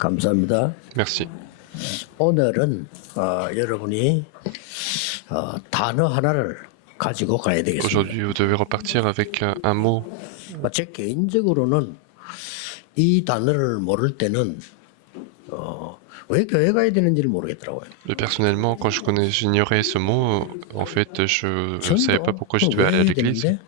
감사합니다. Merci. 오늘은 여러분이 단어 하나를 가지고 가야 되겠습니다. Aujourd'hui, vous devez repartir avec un mot. 제 개인적으로는 이 단어를 모를 때는 왜 교회 가야 되는지를 모르겠더라고요. Et personnellement, quand j'ignorais ce mot, en fait, je ne savais pas pourquoi je devais aller à l'église,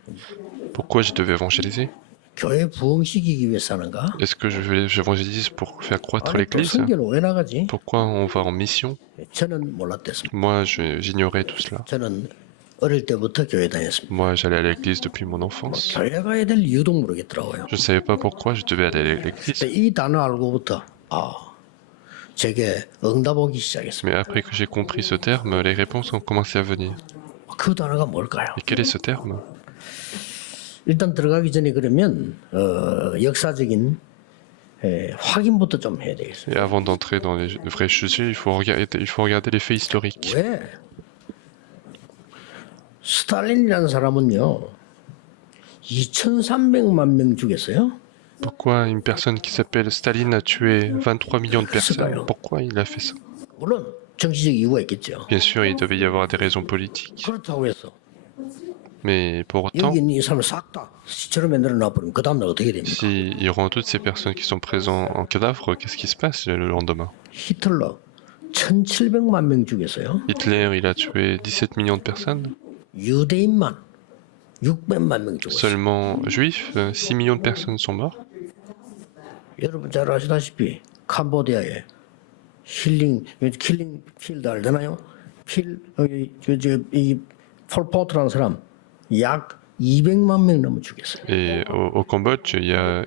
pourquoi je devais évangéliser. 교회 부흥시키기 위해서 하는가? Est-ce que j'évangélise pour faire croître 아니, 또 l'église? 성경은 왜 나가지? Pourquoi on va en mission? 저는 몰랐댔습니다. Moi, j'ignorais tout cela. 저는 어릴 때부터 교회 다녔습니다. Moi, j'allais à l'église depuis mon enfance. 교회 가야 될 이유도 모르겠더라고요. Je ne savais pas pourquoi je devais aller à l'église. 이 단어 알고부터 제게 응답 오기 시작했습니다. Mais après que j'ai compris ce terme, les réponses ont commencé à venir. 그 단어가 뭘까요? Et quel est ce terme? 일단 들어가기 전에 그러면 역사적인 확인부터 좀 해야 되겠습니다. Et avant d'entrer dans les vrais sujets, il faut regarder les faits historiques. 왜? 스탈린이라는 사람은요 2,300만 명 죽였어요. Pourquoi une personne qui s'appelle Staline a tué 23 millions de personnes? Pourquoi il a fait ça? 물론 정치적 이유가 있겠죠. Bien sûr, il devait y avoir des raisons politiques. 그렇다고 해서 Mais pour autant, 여기 있는 이 사람을 싹 다 시체로 만들어 놔버리면 그 다음날 어떻게 됩니까? s'il rend toutes ces personnes qui sont présentes en cadavre, qu'est-ce qui se passe le lendemain? 히틀러 1,700만 명 죽였어요. Hitler, il a tué 17 millions de personnes. 유대인만 600만 명 죽었어요. Seulement juifs, 6 millions de personnes sont morts. 여러분 잘 아시다시피 캄보디아에 킬링 필드 알잖아요. 이 폴포트라는 사람 약 200만 명 넘어 죽였어요. Et au Cambodge, il y a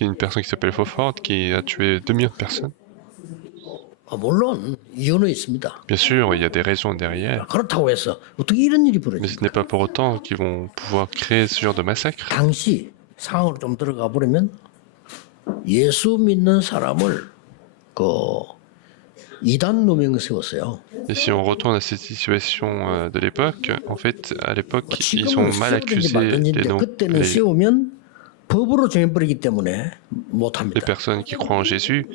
une personne qui s'appelle Fofort qui a tué 2 millions de personnes. 물론 이유는 있습니다. Bien sûr, il y a des raisons derrière, 그렇다고 해서 어떻게 이런 일이 mais ce 벌어집니까? n'est pas pour autant qu'ils vont pouvoir créer ce genre de massacre. 당시 상황으로 좀 들어가 보려면 예수 믿는 사람을 이단 누명 세웠어요. Et si on retourne à cette situation de l'époque, en fait, à l'époque, ils ont mal accusé 그때는 세우면 법으로 정해버리기 때문에 못합니다. les personnes qui croient en Jésus.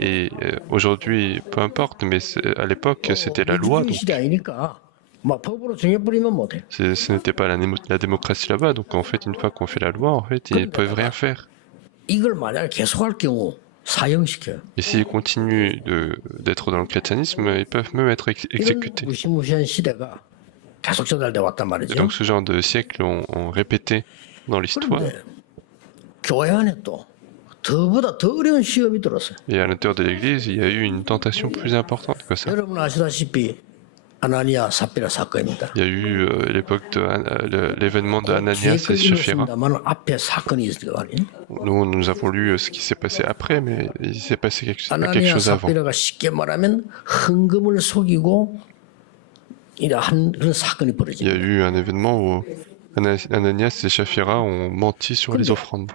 Et aujourd'hui, peu importe, mais à l'époque, c'était la loi. Donc, 시대 아니니까 막 법으로 정해버리면 못해. ce n'était pas la démocratie là-bas. Donc en fait, une fois qu'on fait la loi, en fait, ils ne peuvent rien faire. 이걸 만약 계속할 경우 사형시켜요. Et s'ils continuent d'être dans le christianisme, ils peuvent même être exécutés. 이런 무시무시한 시대가 계속 전달돼 왔단 Et 말이죠. donc ce genre de siècles ont répété dans l'histoire. 그런데 교회 안에 또 더보다 더 어려운 시험이 들었어요. Et à l'intérieur de l'Église, il y a eu une tentation plus importante que ça. 여러분 아시다시피 아나니아 삽비라 사건입니다. Il y a eu l'époque de l'événement de Ananias et Saphira. 앞에 사건이 있을 거 아니에요? Nous avons lu ce qui s'est passé après, mais il s'est passé quelque 아나니아 chose avant. 삽비라가 쉽게 말하면 헌금을 속이고 이러한 그런 사건이 Il y a 벌어집니다. eu un événement où Ananias et Saphira ont menti sur les offrandes.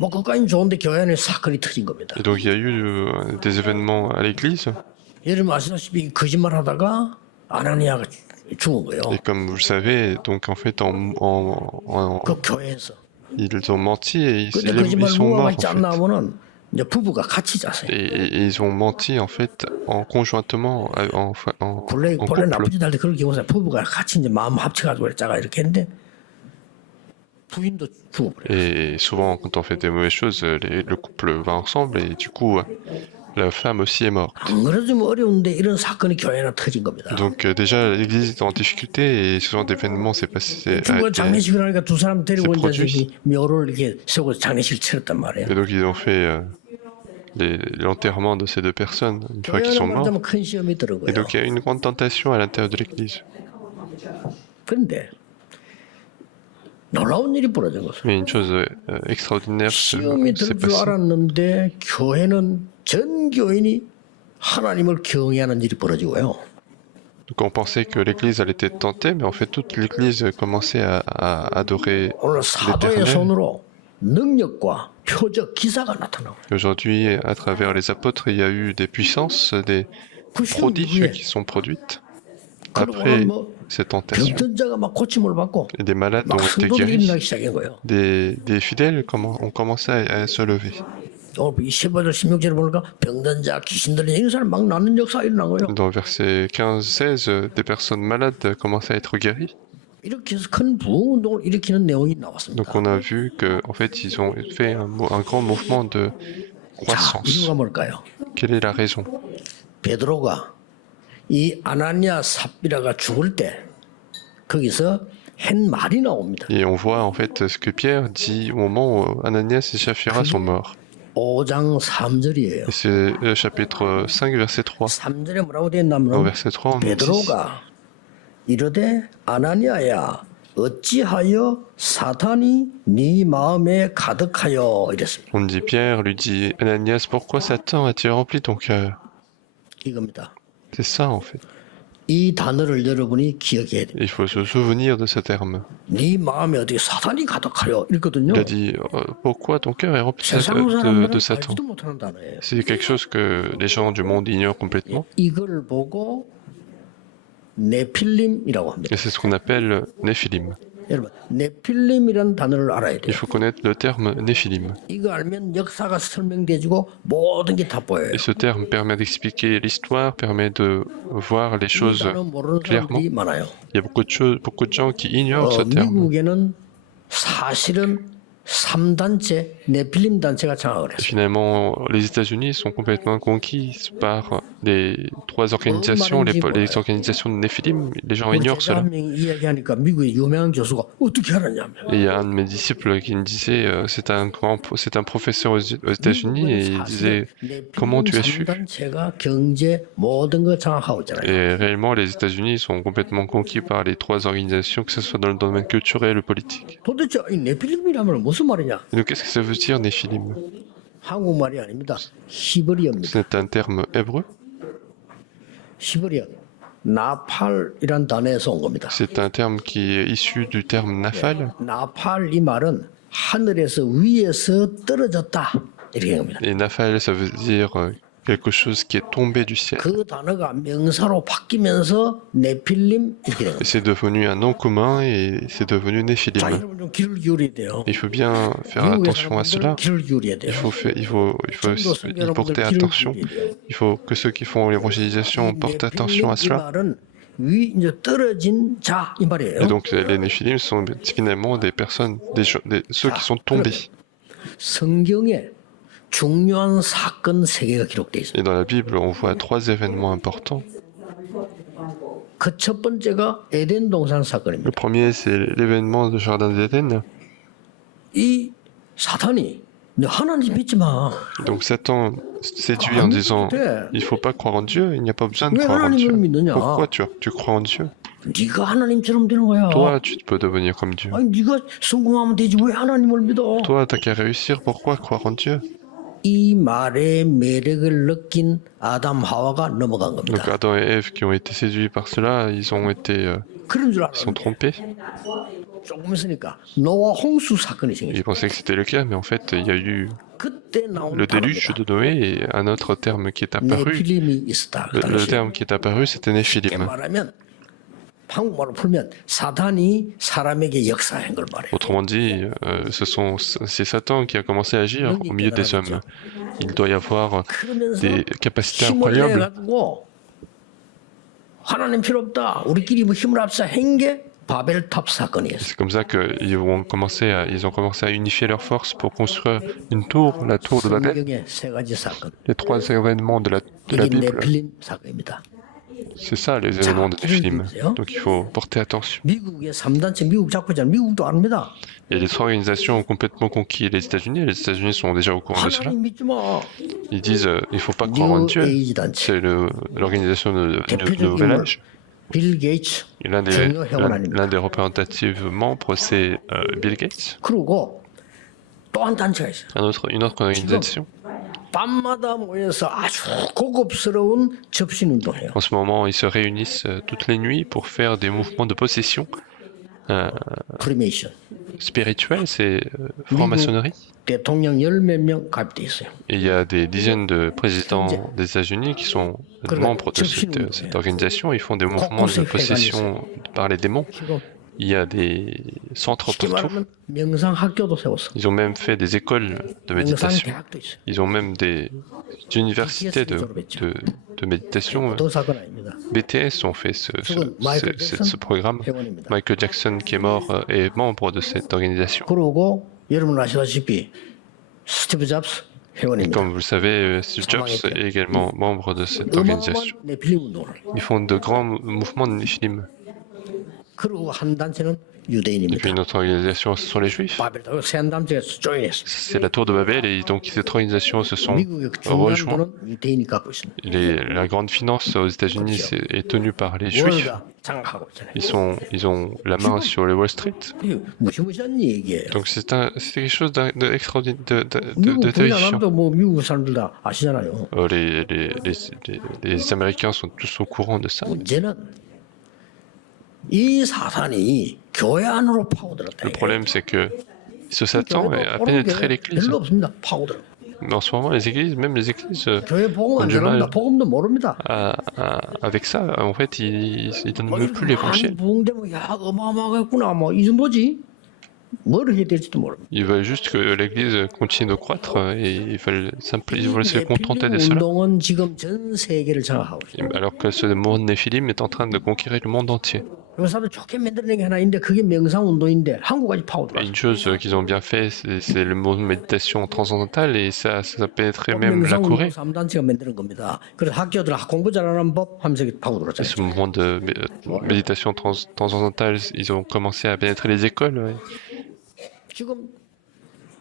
뭐 그까지는 좋은데 교회 안에 사건이 터진 겁니다. Et donc il y a eu des événements à l'église. 여러분 아시다시피 거짓말하다가 아나니아가 죽은 거예요. Et comme vous le savez, donc en fait, 그 교회에서. ils ont menti et 근데 ils 거짓말 sont 누가 morts. 맞지 En 않나 fait. 하면은 이제 부부가 같이 잤어요. Et ils ont menti en fait en conjointement, en 본래 couple. 나쁜 짓 할 때 그런 경우서 부부가 같이 이제 마음 합쳐가지고 했다가 이렇게 했는데 부인도 죽어버려요. Et souvent, quand on fait des mauvaises choses, le couple va ensemble et du coup, la femme aussi est morte. 안 그래도 어려운데 이런 사건이 교회나 터진 겁니다. Donc déjà, l'église est en difficulté et ce genre d'événement s'est passé. 부부가 장례식을 하니까 두 사람 데리고 c'est 이제 저기 묘를 이렇게 세우고 장례식을 치렀단 말이에요. Et donc ils ont fait l'enterrement de ces deux personnes une fois qu'ils sont 교회는 morts. 말하자면 큰 시험이 들은 Et 거예요. donc il y a une grande tentation à l'intérieur de l'église. 그런데 놀라운 일이 벌어진 것은 Mais une chose extraordinaire 시험이 s'est 들 줄 passée. 알았는데 교회는 전 교인이 하나님을 경외하는 일이 벌어지고요. Donc on pensait que l'église allait être tentée, mais en fait toute l'église commençait à adorer 오늘 사도의 l'éternel. 손으로 능력과 표적 기사가 나타나고 Aujourd'hui, à travers les apôtres, il y a eu des puissances, des 그 시험 prodiges 후에 qui sont produites 그리고 après 오늘 뭐 cette tentation. 병든 자가 막 고침을 받고 Et des malades 막 ont été 성도들이 guéris. 일어나기 시작한 거예요. Des fidèles ont commencé à se lever. 이 15절 16절에 보니까 병든 자, 귀신 들린 이 사람 막 낫는 역사 일어난 거예요. Dans verset 15-16, des personnes malades commencent à être guéries. 이렇게 해서 큰 부흥운동을 일으키는 내용이 Donc 나왔습니다. on a vu que en fait ils ont fait un grand mouvement de 자, croissance. 이유가 뭘까요? Quelle est la raison? 베드로가 이 아나니아 삽비라가 죽을 때 거기서 한 말이 나옵니다. Et on voit en fait ce que Pierre dit au moment où Ananias et Saphira sont morts. 5장 3절이에요. Et c'est le chapitre 5, verset 3. 3절에 뭐라고 되어 Au 있냐면 verset 3, on nous dit 베드로가 이르되 아나니아야 어찌하여 사탄이 네 마음에 가득하여 이랬습니다. on dit Pierre lui dit Ananias, pourquoi Satan a-t-il rempli ton cœur? 이겁니다. C'est ça en fait. 이 단어를 여러분이 기억해야 돼요. Il faut se souvenir de ce terme. 네 마음에 어디 사탄이 가득하여 이랬거든요. Il a dit pourquoi ton cœur est rempli 세상 de 사람들은 Satan? 알지도 못하는 단어예요. C'est quelque chose que les gens du monde ignorent complètement. 이걸 보고 네필림이라고 합니다. Et c'est ce qu'on appelle Néphilim. 여러분, 네필림이라는 단어를 알아야 Il 돼요. faut connaître le terme Néphilim. 이거 알면 역사가 설명돼지고 모든 게 다 보여요. Et ce terme permet d'expliquer l'histoire, permet de voir les 이 choses 단어 모르는 clairement. 사람들이 많아요. Il y a beaucoup de gens qui ignorent ce terme. 미국에는 사실은 3단체 네필림 단체가 장악을 Et 했어요. finalement, les États-Unis sont complètement conquis par les trois organisations, les organisations de Néphilim. Les gens 우리 ignorent 제자 cela. 한 명이 이야기하니까 미국의 유명한 교수가 어떻게 알았냐면 Et il y a un de mes disciples qui me disait, c'est un professeur aux États-Unis, et il disait, comment tu as su? 단체가 경제 모든 걸 장악하고 있잖아요. Et réellement, les États-Unis sont complètement conquis par les trois organisations, que ce soit dans le domaine culturel ou politique. 도대체 이 네필림이라면 무슨 말이냐? Et donc, qu'est-ce que ça veut dire, Néphilim? 한국말이 아닙니다. 히브리어입니다. C'est un terme hébreu. 히브리어 나팔이란 단어에서 온 겁니다. C'est un terme qui est issu du terme Naphal. 나팔 이 말은 하늘에서 위에서 떨어졌다 이렇게 합니다. Et Naphal, ça veut dire quelque chose qui est tombé du ciel. 그 단어가 명사로 바뀌면서 네필림 이렇게 됩니다. Et c'est devenu un nom commun et c'est devenu 자, Néphilim. 여러분 좀 귀를 기울여야 돼요. Il faut bien faire 미국에 attention à 사는 cela. 분들은 귀를 기울여야 돼요. Il faut y porter attention. Il faut que ceux qui font l'évangélisation portent attention à 이 cela. 말은 위 이제 떨어진 자 이 말이에요. Et donc les Néphilim sont finalement des personnes, ceux qui sont tombés. 성경에 중요한 사건 세 개가 기록되어 있습니다. Et dans la Bible, on voit trois événements importants. 그 첫 번째가 에덴 동산 사건입니다. Le premier, c'est l'événement du Jardin d'Éden. 이 사탄이 너 하나님 믿지 마. Donc Satan séduit en disant, il faut pas croire en Dieu, il n'y a pas besoin de 왜 croire en Dieu. 하나님을 믿느냐? Pourquoi tu crois en Dieu? 네가 하나님처럼 되는 거야. Toi, tu peux devenir comme Dieu. 아니 네가 성공하면 되지 왜 하나님을 믿어? Toi, t'as qu'à réussir, pourquoi croire en Dieu? 이 말의 매력을 느낀 아담 하와가 넘어간 Donc 겁니다. Adam et Ève qui ont été séduits par cela, ils ont été, 그런 줄 ils sont 알았는데 trompés. 조금 있으니까 노아 홍수 사건이 생겼어요. Ils pensaient que c'était le cas, mais en fait, il y a eu 그때 나온 le déluge de Noé et un autre terme qui est apparu. 네필림이 있었다. 그 Le 당시에. terme qui est apparu, c'était Néphilim. 말하면 한국말로 풀면 사탄이 사람에게 역사한 걸 말해요. Autrement dit, c'est Satan qui a commencé à agir au milieu des hommes. Il doit y avoir 그러면서 des capacités 힘을 incroyables. 내가지고 하나님 필요 없다. 우리끼리 뭐 힘을 합사 한게 바벨탑 사건이었어요. C'est comme ça qu'ils ont commencé à unifier leurs forces pour construire une tour, la tour de Babel. 성경의 세 가지 사건. Les trois événements de la 이게 Bible, 네필림 사건입니다. c'est ça les événements de Néphilim. Donc il faut porter attention. 미국의 3단체 미국 잡고 있잖아요. 미국도 압니다. Et les trois organisations ont complètement conquis les États-Unis. Les États-Unis sont déjà au courant de cela. 하나님 믿지 마. Ils disent il faut pas croire en 뉴 Dieu. 에이지 단체. C'est l'organisation de 대표적 Nouvel 인물 Âge. 빌 게이츠. Et 중요 회원 아닙니다. l'un des représentatifs membres, c'est Bill Gates. 그리고 또 한 단체가 있어요. Une autre organisation. 밤마다 모여서 아주 고급스러운 접신 운동해요. En ce moment, ils se réunissent toutes les nuits pour faire des mouvements de possession 프리메이션. spirituels, c'est franc-maçonnerie. 대통령 열 몇 명 가입돼 있어요. Et il y a des dizaines de présidents des États-Unis qui sont membres de cette organisation. Ils font des mouvements de possession par les démons. 지금 il y a des centres 쉽게 partout. 말하면 명상 학교도 세웠어. Ils ont même fait des écoles de 명상 méditation. 대학도 있어. Ils ont même des universités de méditation. 보통 사건 아닙니다. BTS ont fait ce programme. 회원입니다. Michael Jackson, qui est mort, est membre de cette organisation. 그러고 여러분 아시다시피 스티브 잡스 회원입니다. Comme vous le savez, Steve Jobs est également membre de cette organisation. 어마어마한 네필림 운동을. Ils font de grands mouvements de Néphilim. 그리고 한 단체는 Et puis 유대인입니다. une autre organisation, ce sont les Juifs. 바벨탑 세한 단체가 조인했어. C'est la tour de Babel et donc ces autres organisations se sont 미국의 rejoints. 중간도는 유대인이 갖고 있습니다. La grande finance aux États-Unis est tenue par les Juifs. 월가 장악하고 있잖아요. Ils ont la main sur le Wall Street. 이게 무시무시한 얘기예요. Donc c'est quelque chose d'extraordinaire, 미국 de 부인 terrifiant. 사람도 뭐 미국 사람들 다 아시잖아요. Les Américains sont tous au courant de ça. 문제는 이 사탄이 교회 안으로 파고들었다. Le problème, c'est que ce Satan a pénétré l'Église. 별로 없습니다. 파고들어. Mais en ce moment, les églises, même les églises, 교회 복음 ont 안 du 들어갑니다. mal 복음도 모릅니다. avec ça. En fait, ils donnent même plus 많이 l'évangile. 부흥되면 야 어마어마하겠구나 뭐 이 정도지. 뭘 해야 될지도 모릅니다. Ils veulent juste que l'Église continue de croître et ils veulent se contenter de cela. 운동은 지금 전 세계를 장악하고 있습니다. Alors que ce monde Néphilim est en train de conquérir le monde entier. 그리고 사람들 좋게 만들어낸 게 하나 있는데 그게 명상 운동인데 한국까지 Et 파고들었어요. une chose qu'ils ont bien fait, c'est le monde méditation transcendantale et ça a pénétré même la 명상 운동 Corée. 3단체가 만드는 겁니다. 그래서 학교들 공부 잘하는 법 하면서 Et 파고들었잖아요. ce mouvement de méditation transcendantale, ils ont commencé à pénétrer les écoles. Ouais. 지금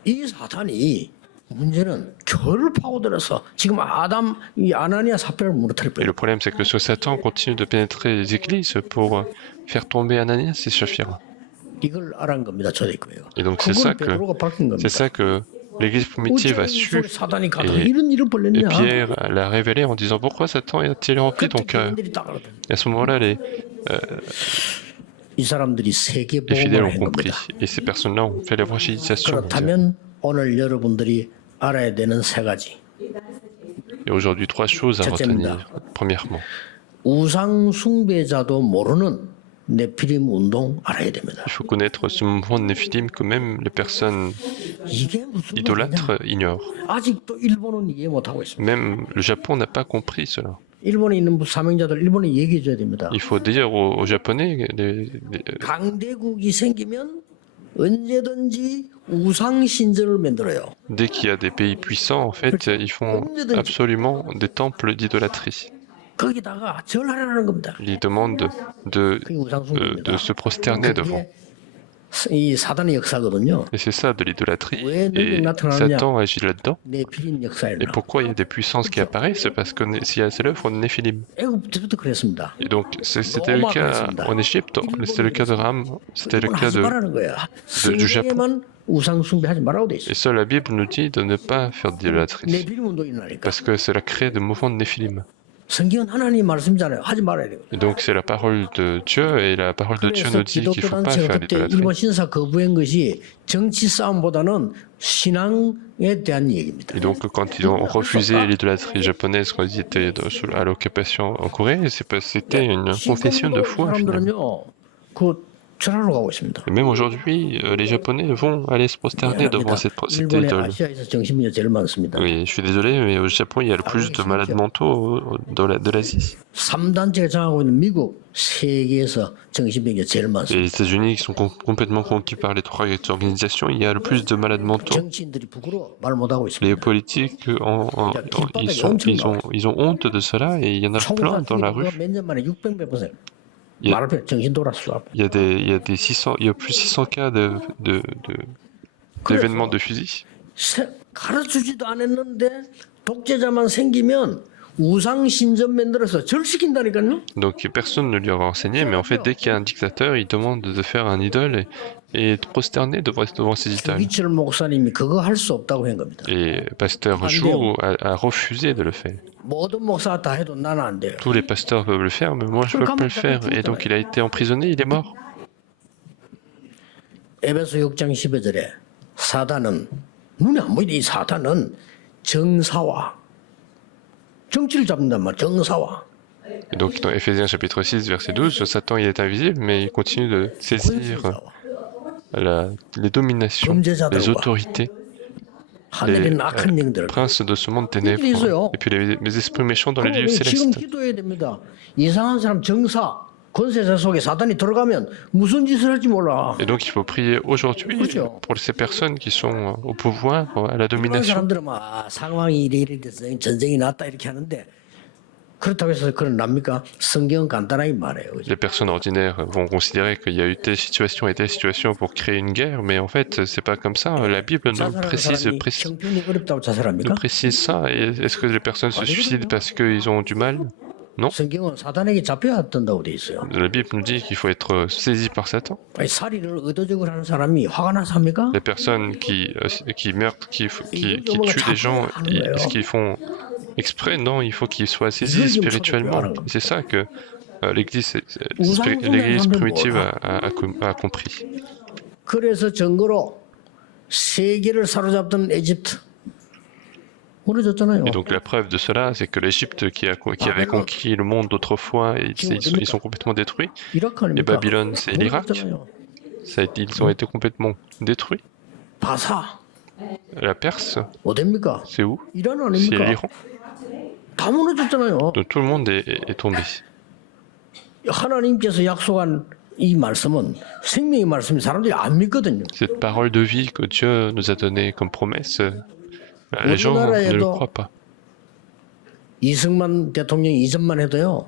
이 사탄이 문제는 교회를 파고들어서 지금 이 아나니아 사패를 무너뜨려 Et 버려. le problème, c'est que ce Satan continue de pénétrer les églises pour faire tomber Ananias et Saphira. 이걸 알아낸 겁니다. 초대교회가. Et donc c'est ça 베드로가 밝힌 겁니다. que l'Église primitive a su 사단이 가다 et- 이런 일을 et 벌렸냐? Pierre l'a révélé en disant pourquoi Satan a-t-il rempli ton cœur. 교인들이 딱 알았다. Et à ce moment-là, 이 사람들이 세계 les fidèles 복음을 ont 한 compris 겁니다. et ces personnes-là ont fait l'évangélisation mondiale. 그렇다면 오늘 여러분들이 알아야 되는 세 가지. Et aujourd'hui, trois choses à 첫째입니다. retenir. Premièrement, 우상 숭배자도 모르는 네피림 운동 알아야 됩니다. il faut connaître ce mouvement de Néphilim que même les personnes 이게 무슨 말이냐? idolâtres ignorent. 아직도 일본은 이해 못하고 있습니다. Même le Japon n'a pas compris cela. 일본에 있는 사명자들 일본에 얘기해 줘야 됩니다. Il faut dire aux Japonais, 강대국이 생기면 언제든지 우상 신전을 만들어요. dès qu'il y a des pays puissants, en fait, ils font absolument des temples d'idolâtrie. 거기다가 절하라는 겁니다. Ils demandent de 그게 우상 숭배입니다. se prosterner devant. 그게 이 사단의 역사거든요. Et c'est ça de l'idolâtrie. 왜 Et 능력 나타나느냐? Satan agit là-dedans. 네피림 역사예요. Et pourquoi il y a des puissances qui apparaissent? C'est parce que c'est l'œuvre de Néphilim. 애굽부터 그랬습니다. Et donc, c'était le cas en Égypte, c'était le cas de Ram, c'était le 그건 cas 하지 de... 말라는 거야. du Japon. 성경에만 우상 숭배하지 말라고 돼 있어. Et ça, la Bible nous dit de ne pas faire d'idolâtrie. 네피림 운동이 나니까. Parce que c'est la créée de mouvement de Néphilim. 성경은 하나님 말씀이잖아요. 하지 말아야 돼요. Et donc, c'est la parole de Dieu, et la parole de Dieu nous 그래서 dit qu'il ne 기독교 faut pas 단체가 faire 그때 l'idolâtrie. 일본 신사 거부한 것이 정치 싸움보다는 신앙에 대한 얘기입니다. Et donc, quand ils ont refusé l'idolâtrie japonaise, quand ils étaient à l'occupation en Corée, c'était une confession de foi, finalement. 사람들은요, 그 절하러 가고 있습니다. Et même aujourd'hui, les Japonais vont aller se prosterner devant cette 일본의 idole. 아시아에서 정신병이 제일 많습니다. Oui, je suis désolé, mais au Japon, il y a le plus de malades mentaux de l'Asie. 3단체가 장하고 있는 미국, 세계에서 정신병이 제일 Et 많습니다. les États-Unis, qui sont complètement conquis par les trois organisations, il y a le plus de malades mentaux. 정치인들이 부끄러워 말 못하고 Les 있습니다. politiques, ils ont honte de cela, et il y en a plein dans la rue. 몇년 만에 600몇%. Il y a- 말 앞에 정신 돌았어. Il y a des 600, il y a plus de 600 cas d'événements de fusil. 가르쳐주지도 않았는데 독재자만 생기면 우상 신전 만들어서 절시킨다니까요. Donc personne ne lui aura enseigné, mais en fait, dès qu'il y a un dictateur, il demande de faire un idole et de prosterner devant ces idoles. 주기철 목사님이 그거 할 수 없다고 한 겁니다. Et pasteur Jou a refusé de le faire. 모든 목사가 다 해도 나는 안 돼요. Tous les pasteurs peuvent le faire, mais moi je ne peux pas le faire. Et donc il a été emprisonné, il est mort. 에베소 6장 12절에 사단은 눈에 안 보이는 이 사단은 정사와 정치를 잡는단 말 정사와 Et donc dans Éphésiens chapitre 6 verset 12, Satan il est invisible mais il continue de saisir les dominations, les 범죄자들과 autorités, 하늘에 있는 악한 영들을 princes de ce monde 이들이 ténèbres 있어요. et puis les esprits méchants dans les lieux 그러면 지금 célestes. 기도해야 됩니다. 이상한 사람 정사 권세자 속에 사단이 들어가면 무슨 짓을 할지 몰라. Et donc il faut prier aujourd'hui 그렇죠. pour ces personnes qui sont au pouvoir, à la 일반 domination. 사람들은 막 상황이 이래 돼서 전쟁이 났다 이렇게 하는데 그렇다고 해서 그런 납니까? 성경은 간단하게 말해요. 그죠? Les personnes ordinaires vont considérer qu'il y a eu telle situation et telle situation pour créer une guerre, mais en fait c'est pas comme ça. La Bible nous 자살하는 précise, 사람이 형편이 어렵다고 자살합니까? nous précise ça. Et est-ce que les personnes se suicident parce qu'ils ont du mal? 성경은 사단에게 잡혀야 된다고 돼 있어요. La Bible nous dit qu'il faut être saisi par Satan. 아니, 살인을 의도적으로 하는 사람이 화가 나서 합니까? Les personnes qui meurent, qui tuent des gens, est-ce qu'ils font exprès? Non, il faut qu'ils soient saisis spirituellement. C'est ça que l'Église primitive a compris. 그래서 증거로 세계를 사로잡던 에집트 무너졌잖아요. Et donc la preuve de cela, c'est que l'Égypte qui avait conquis le monde d'autrefois, ils sont complètement détruits. 이라크 Et 아닙니까? Babylone, c'est l'Irak. 무너졌잖아요. Ils ont été complètement détruits. 바사 La Perse, 어딥니까? c'est où? 이란 C'est 아닙니까? l'Iran. 다 무너졌잖아요. Donc tout le monde est tombé. 하나님께서 약속한 이 말씀은 생명의 말씀이 사람들이 안 믿거든요. Cette parole de vie que Dieu nous a donnée comme promesse, les gens ne le croient pas. 이승만 대통령 이전만 해도요.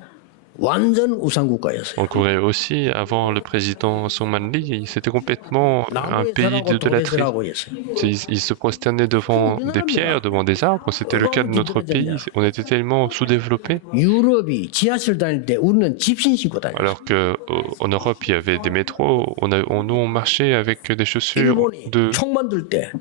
완전 우상국가였어요. En Corée aussi, avant le président Songman Lee, c'était complètement un 나무에 pays 절하고 돌에 d'idolâtrie. 절하고 했어요. Ils se prosternaient devant des pierres, devant des arbres. C'était le cas de notre pays. On était tellement sous-développés. 유럽이 지하철 다닐 때 우리는 집신 신고 다녔어요. Alors qu'en Europe, il y avait des métros. Nous, on marchait avec des chaussures 일본이 de... 총 만들 때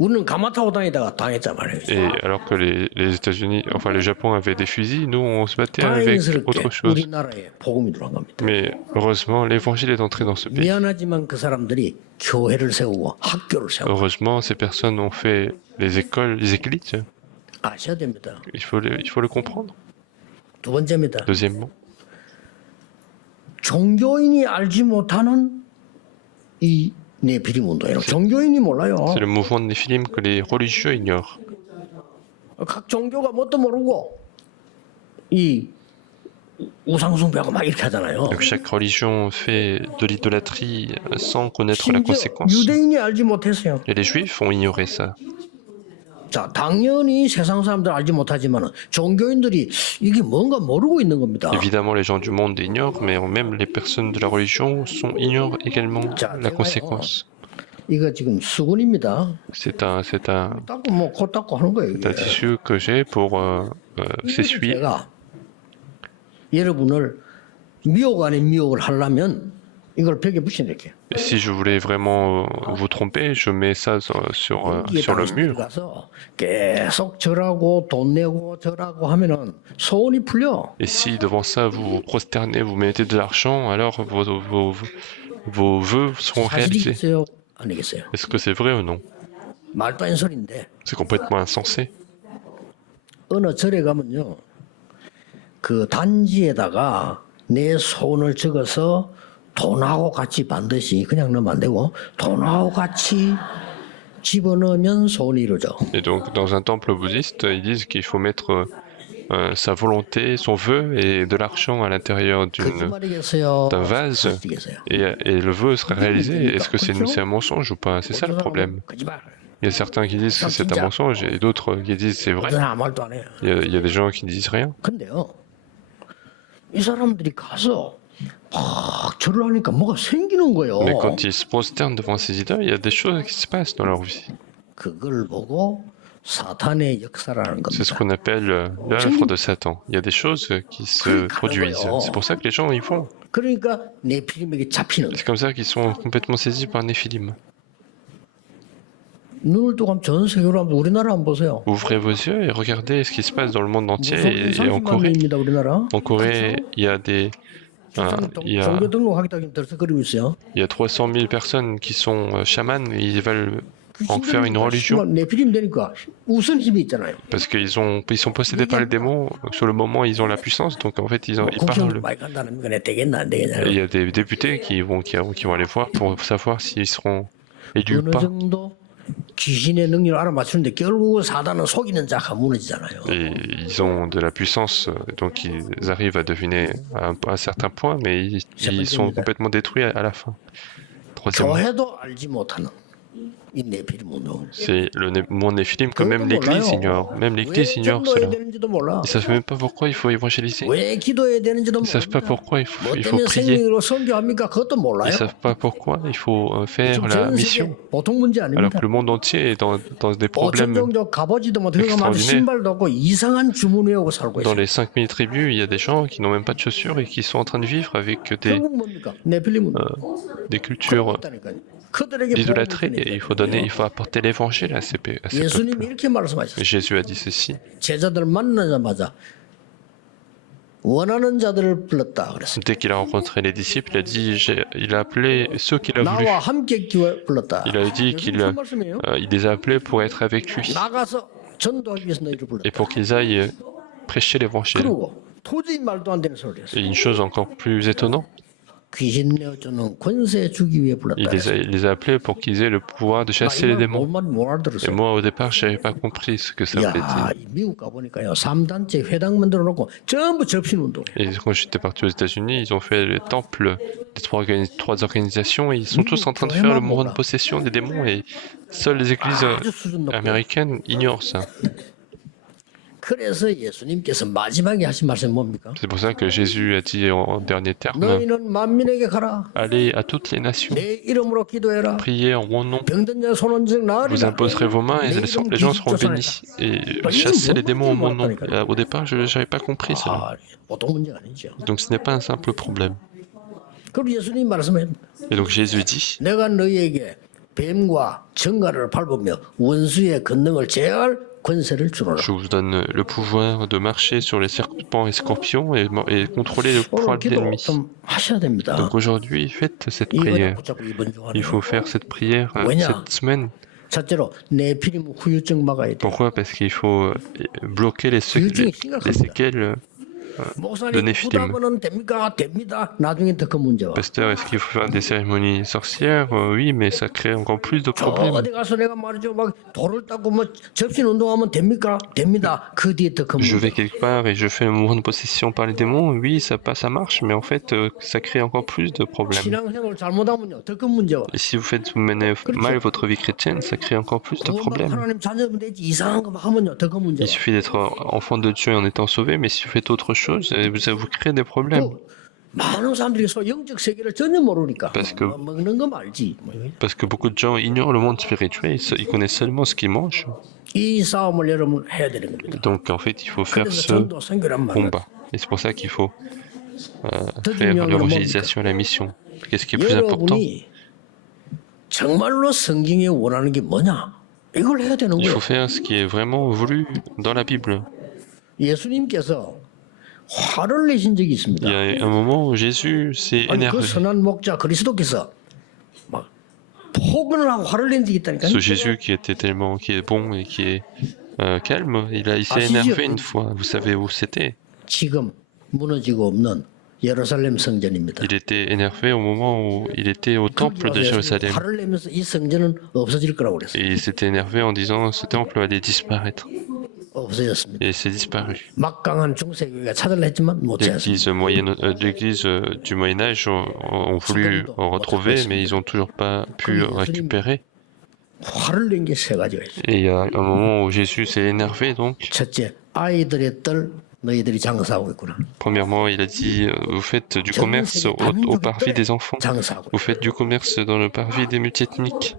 우리는 가마 타고 다니다가 당했단 말이에요. Et alors que les États-Unis, enfin le Japon avait des fusils, nous, on se battait avec autre 다행스럽게 chose. 우리나라에 복음이 들어간 겁니다. Mais heureusement, l'évangile est entré dans ce pays. 미안하지만 그 사람들이 교회를 세우고 학교를 세우고 Heureusement, ces personnes ont fait les écoles, les églises. 아셔야 됩니다. Il faut le comprendre. 두 번째입니다. Deuxièmement, 종교인이 알지 못하는 이 네피림 운동이에요. 종교인이 몰라요. c'est le mouvement de Néphilim que les religieux ignorent. 각 종교가 뭣도 모르고 이 우상숭배하고 막 이렇게 하잖아요. Donc chaque religion fait de l'idolâtrie sans connaître la 심지어 conséquence. 유대인이 알지 못했어요. Et les juifs ont ignoré ça. 자, 당연히 세상 사람들 알지 못하지만 종교인들이 이게 뭔가 모르고 있는 겁니다. Évidemment, les gens du monde ignorent, mais même les personnes de la religion ignorent également la conséquence. 이거 지금 수건입니다. C'est un 닦고 뭐 코 닦고 하는 거예요. 이게. tissu que j'ai pour s'essuyer. 제가 여러분을 미혹 아닌 미혹을 하려면 이걸 벽에 붙여놓을게요. Et si je voulais vraiment vous tromper, je mets ça sur le mur. 가서 계속 절하고 돈 내고 절하고 하면은 소원이 풀려. Et si devant ça vous vous prosternez, vous mettez de l'argent, alors vos vœux seront réalisés. 사실이겠어요? 아니겠어요? Est-ce que c'est vrai ou non? 말도 안 소리인데 C'est complètement insensé. 어느 절에 가면요, 그 단지에다가 내 소원을 적어서 돈하고 같이 반드시 그냥 넣으면 안 되고 돈하고 같이 집어넣으면 소원이 이루어져. Et donc, dans un temple bouddhiste, ils disent qu'il faut mettre sa volonté, son vœu et de l'argent à l'intérieur 거짓말이겠어요? d'un vase, 사실이겠어요? et le vœu sera réalisé. Est-ce que c'est un mensonge ou pas? C'est ça le problème. 거짓말. Il y a certains qui disent que c'est un mensonge et d'autres qui disent c'est vrai. 어떤 사람 아무 말도 안 해요. Il y a des gens qui disent rien. 근데요, 이 사람들이 가서 막 절을 하니까 뭐가 생기는 거예요. Mais quand ils se prosternent devant ces idoles, il y a des choses qui se passent dans leur vie. 그걸 보고 사탄의 역사라는 C'est ce 겁니다. qu'on appelle l'œuvre de Satan. Il y a des choses qui se produisent. C'est pour ça que les gens y vont. 그러니까 네피림에게 잡히는. C'est comme ça qu'ils sont complètement saisis par Néphilim. 눈을 뜨고 하면 전 세계로 한번 우리나라 한번 보세요. Ouvrez vos yeux et regardez ce qui se passe dans le monde entier. 무속인 Et en 30만 Corée, 명입니다, 우리나라. il y a des, 종교 등록하겠다고 지금 들썩거리고 있어요. il y a 300 000 personnes qui sont chamans et ils veulent en faire une religion. 네피림 되니까 우선 힘이 있잖아요. Parce qu'ils sont possédés par les démons. Sur le moment, ils ont la puissance. Donc en fait, ils parlent. 많이 간다는 거네. 되겠나 안 되겠냐. Et il y a des députés qui vont aller voir pour savoir s'ils seront élus ou 어느 pas. 정도 귀신의 능력을 알아맞추는데 결국 사단은 속이는 자가 무너지잖아요. Et ils ont de la puissance, donc ils arrivent à deviner à un certain point, mais ils sont complètement détruits à la fin. Troisièmement, 교회도 알지 못하는 이 네피림 운동. c'est le monde néphilim que même l'Église ignore. Même l'Église ignore 전도해야 cela. 되는지도 몰라. Ils savent même pas pourquoi il faut évangéliser. 왜 기도해야 되는지도 Ils savent pas 모릅니다. pourquoi il 뭐 faut 때문에 prier. 생명으로 선교합니까? 그것도 Ils 몰라요. savent pas pourquoi il faut faire 지금 la 전 세계 mission. 보통 문제 Alors 아닙니다. que le monde entier est dans des problèmes. 보천종족 가보지도 못하고 가면 extraordinaire. 신발도 없고 이상한 주문 외우고 살고 Dans 있어요. les 5000 tribus, il y a des gens qui n'ont même pas de chaussures et qui sont en train de vivre avec 결국 뭡니까? 네필림은 des cultures 그들에게 d'idolâtrer. 복음을 Et il faut apporter l'évangile à ces peuples. 예수님이 이렇게 말씀하셨어요. Jésus a dit ceci. 제자들 만나자마자 원하는 자들을 불렀다 그랬어요. Dès qu'il a rencontré les disciples, il a appelé ceux qu'il a voulu. 나와 함께 불렀다. Il a dit qu'il 무슨 말씀이에요? il les a appelés pour être avec lui 나가서 전도하기 위해서 너희를 et 불렀다. pour qu'ils aillent prêcher l'évangile. 그리고 도저히 말도 안 되는 소리를 Et 했어요. une chose encore plus étonnante, 귀신 내어주는 권세 주기 위해 불렀다. il les a appelés pour qu'ils aient le pouvoir de chasser les démons. 못 Et 알아들었어요. moi, au départ, je n'avais pas compris ce que ça 야, était. 이 미국 가보니까요. 3단체 회당 만들어 놓고 전부 접신운동. Et quand j'étais parti aux États-Unis, ils ont fait le temple des trois organisations et ils sont tous en train de faire le mouvement de possession des démons et seules les églises 아주 수준 높고. américaines ignorent ça. 그래서 예수님께서 마지막에 하신 말씀이 뭡니까? C'est pour ça que Jésus a dit en dernier terme, 너희는 만민에게 가라. allez à toutes les nations, 내 이름으로 기도해라. priez en mon nom, 병든 자 손 얹은 vous 나으리라. imposerez vos mains et les gens seront bénis. Et chassez les démons en mon nom. Et au départ, je n'avais pas compris cela. 아, 보통 문제가 아니죠. Donc ce n'est pas un simple problème. 그리고 예수님 말씀해. Et donc Jésus dit, 내가 너희에게 뱀과 정갈을 밟으며 원수의 권능을 제할 권세를 주노라. je vous donne le pouvoir de marcher sur les serpents et scorpions et contrôler le poids 오늘 de 기도 l'ennemi. 좀 하셔야 됩니다. Donc aujourd'hui, faites cette 이거를 prière. 붙잡고 이번 주간에. Il faut faire cette prière cette semaine. 첫째로 네피림 후유증 막아야 돼. Pourquoi? Parce qu'il faut bloquer les séquelles de 목사님 Néphilim. 부담은 됩니까? 됩니다. 나중에 더 큰 문제와. Pasteur, est-ce qu'il faut faire des cérémonies sorcières? Oui, mais ça crée encore plus de 저 problèmes. 어디 가서 내가 말이죠 막 돌을 닦고 뭐 접신 운동하면 됩니까? 됩니다. 그 뒤에 더 큰 Je 문제. vais quelque part et je fais le mouvement de possession par les démons. Oui, ça marche, mais en fait, ça crée encore plus de problèmes. 신앙생활 잘못하면요 더 큰 문제와. Et si vous menez mal votre vie chrétienne, ça crée encore plus de 그것만 problèmes. 하나님 자녀면 되지 이상한 거 막 하면요 더 큰 문제와. Il suffit d'être enfant de Dieu en étant sauvé, mais si vous faites autre chose, vous créez des problèmes. 많은 사람들이 영적 세계를 전혀 모르니까 Parce que- 먹는 거 말지. Parce que beaucoup de gens ignorent le monde spirituel, ils connaissent seulement ce qu'ils mangent. 이 싸움을 여러분 해야 되는 겁니다. Donc en fait, il faut faire 그래서 ce 전도 선교란 말은 combat. Et c'est pour ça qu'il faut faire l'évangélisation et la mission. Qu'est-ce qui est plus important? 여러분이 정말로 성경에 원하는 게 뭐냐? 이걸 해야 되는 Il 거예요. faut faire ce qui est vraiment voulu dans la Bible. 예수님께서 화를 내신 적이 Il y 있습니다. a un moment où Jésus s'est 아니 그 énervé. 선한 목자 그리스도께서 막 폭언을 하고 화를 낸 적이 있다니까요. Ce Jésus qui est bon et qui est calme, il s'est énervé une fois. Vous savez où c'était? 지금 무너지고 없는 예루살렘 성전입니다. Il était énervé au moment où il était au temple de Jérusalem. 화를 내면서 이 성전은 없어질 거라고 그랬어요. Et il s'était énervé en disant ce temple allait disparaître. 없어졌습니다. Et c'est disparu. 막강한 중세교회가 찾으려 했지만 못 찾았습니다. L'église du Moyen-Âge ont voulu en retrouver, mais ils n'ont toujours pas pu récupérer. 화를 낸 게 세 가지가 있어요. Et il y a un moment où Jésus s'est énervé, donc. 첫째, 아이들의 뜰 너희들이 장사하고 있구나. Premièrement, il a dit vous faites du commerce au parvis des enfants. 장사하고. Vous faites du commerce dans le parvis des multiethniques.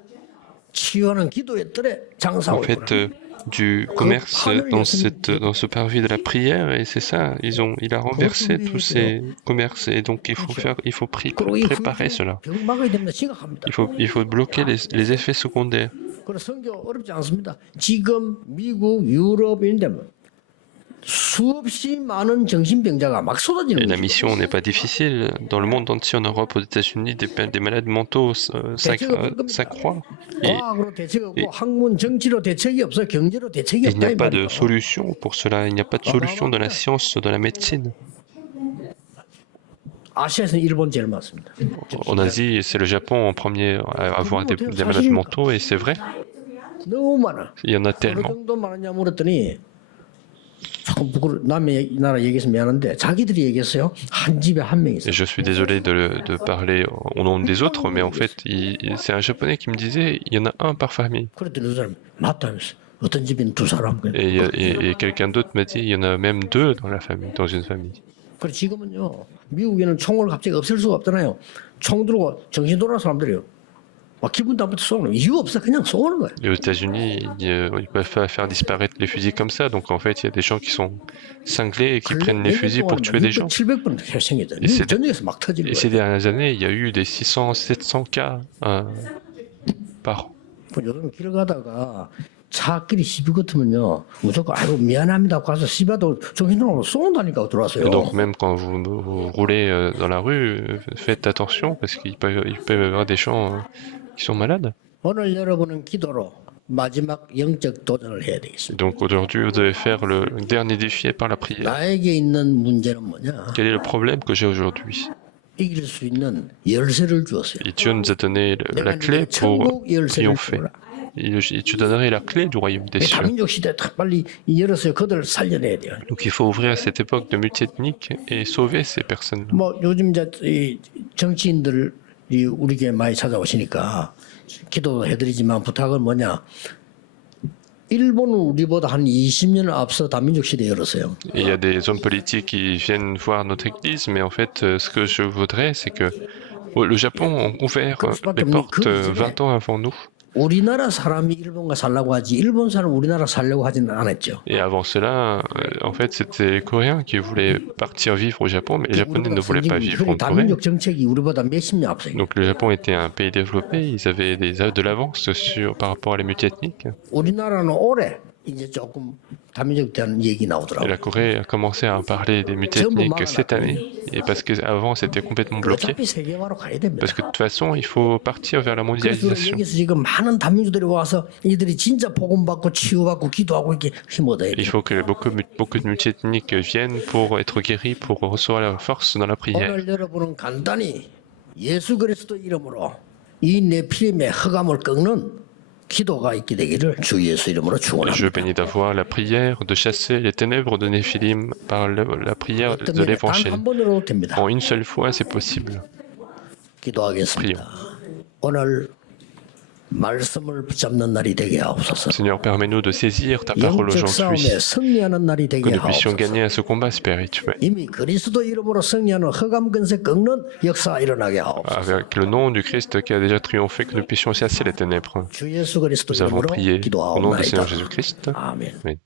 치유하는 기도의 뜰에 Vous 장사하고 있구나. faites du commerce dans ce parvis de la prière, et c'est ça, il a renversé tous ces commerces, et donc il faut préparer cela. 병 막아야 됩니다. 심각합니다. Il faut bloquer les effets secondaires. 그래서 성교 어렵지 않습니다. 지금 미국, 유럽 이런 데 수없이 많은 정신병자가 막 Et 쏟아지는 la 거죠. mission n'est pas difficile. Dans le monde entier, en Europe, aux États-Unis, des malades mentaux s'accroît. Et 과학으로 대책이 없고 학문 정치로 대책이 없어 경제로 대책이 il n'y 없다 a 이 pas de 말이에요. solution pour cela. Il n'y a pas de solution dans la science, dans la médecine. 아시아에서는 일본 제일 많습니다. En Asie, c'est le Japon en premier à avoir des malades mentaux, et c'est vrai. 너무 많아. Il y en a 어느 tellement. 정도 많았냐 물었더니 조금 남의 나라 얘기해서 미안한데 자기들이 얘기했어요. 한 집에 한 명 Et 있어요. je suis désolé de parler au nom des autres, mais en fait, c'est un Japonais qui me disait, il y en a un par famille. 그랬더니 그 사람이 맞다면서 어떤 집에는 두 사람. Et quelqu'un d'autre m'a dit, il y en a même deux dans la famille, dans une famille. 그래 지금은요 미국에는 총을 갑자기 없앨 수가 없잖아요. 총 들고 정신 돌아온 사람들이요. 막 기분 나쁘게 쏘는 이유 없어 그냥 쏘는 거예요. Et aux États-Unis, ils peuvent pas faire disparaître les fusils comme ça, donc en fait, il y a des gens qui sont cinglés et qui prennent les fusils pour tuer des gens. 700번 생겼잖아요. c'est- 전역에서 막 터지는 Et ces 거예요. dernières années, il y a eu des 600, 700 cas par an. 요즘 길 가다가 차끼리 시비 같으면요 무조건 아이고 미안합니다 가서 시비도 정신 돌아오면 쏜다니까 들어왔어요. Et donc même quand vous roulez dans la rue, faites attention parce qu'il peut y avoir des gens qui sont malades. 오늘 여러분은 기도로 마지막 영적 도전을 해야 되겠습니다. Donc aujourd'hui, vous devez faire le dernier défi par la prière. 나에게 있는 문제는 뭐냐? Quel est le problème que j'ai aujourd'hui? 이길 수 있는 열쇠를 주었어요. Et Dieu nous a donné la clé pour triompher. Et tu donnerais la clé du royaume des cieux. 다민족 시대 딱 빨리 열어서 그들을 살려내야 돼요. Donc il faut ouvrir cette époque de multiethnique et sauver ces personnes. 뭐 요즘 이제 이 정치인들이 우리에게 많이 찾아오시니까 기도해드리지만 부탁은 뭐냐? 일본은 우리보다 한 20년 앞서 다민족 시대 열었어요. Et il y a des hommes politiques qui viennent voir notre église, mais en fait, ce que je voudrais, c'est que le Japon a ouvert les portes 20 ans avant nous. 우리나라 사람이 일본가 살라고 하지 일본 사람 우리나라 살려고 하지는 않았죠. Et avant cela, en fait, c'était les Coréens qui voulaient partir vivre au Japon, mais les Japonais ne voulaient pas vivre en Corée. 다민족 정책이 우리보다 몇십 년 앞서요. Donc le Japon était un pays développé, ils avaient de l'avance par rapport à la multiethnique. 우리나라는 올해 이제 조금 다민족 대한 얘기 Et 나오더라고요. la Corée a commencé à parler des multiethniques cette année, et parce qu'avant c'était complètement bloqué. 어차피 세계화로 가야 됩니다. Parce que de toute façon, il faut partir vers la 그래서 mondialisation. 여기서 지금 많은 다민족들이 와서 이들이 진짜 복음 받고 치유받고 기도하고 이렇게 힘 얻어야 Il 돼요. faut que beaucoup de multiethniques viennent pour être guéris, pour recevoir la force dans la prière. 오늘 여러분은 간단히 예수 그리스도 이름으로 이 네피림의 흑암을 꺾는 기도가 있게 되기를 주 예수 이름으로 Je 축원합니다. bénis d'avoir la prière, de chasser les ténèbres de Néphilim par la prière de 어떤 l'évangile. 단한 번으로도 됩니다. En une seule fois, c'est possible. 기도하겠습니다. 오늘 말씀을 붙잡는 날이 되게 하옵소서. Seigneur, permets-nous de saisir ta parole 영적 aujourd'hui, 싸움에 승리하는 날이 que 되게 nous puissions 하옵소서. gagner à ce combat spirituel. 이미 그리스도 이름으로 승리하는 흑암 근세 꺾는 역사 일어나게 하옵소서. Avec le nom du Christ qui a déjà triomphé, que nous puissions chasser les ténèbres. 주 예수 그리스도 Nous avons 이름으로 prié au nom du 기도하옵나이다. Seigneur Jésus-Christ. 아멘. Amen.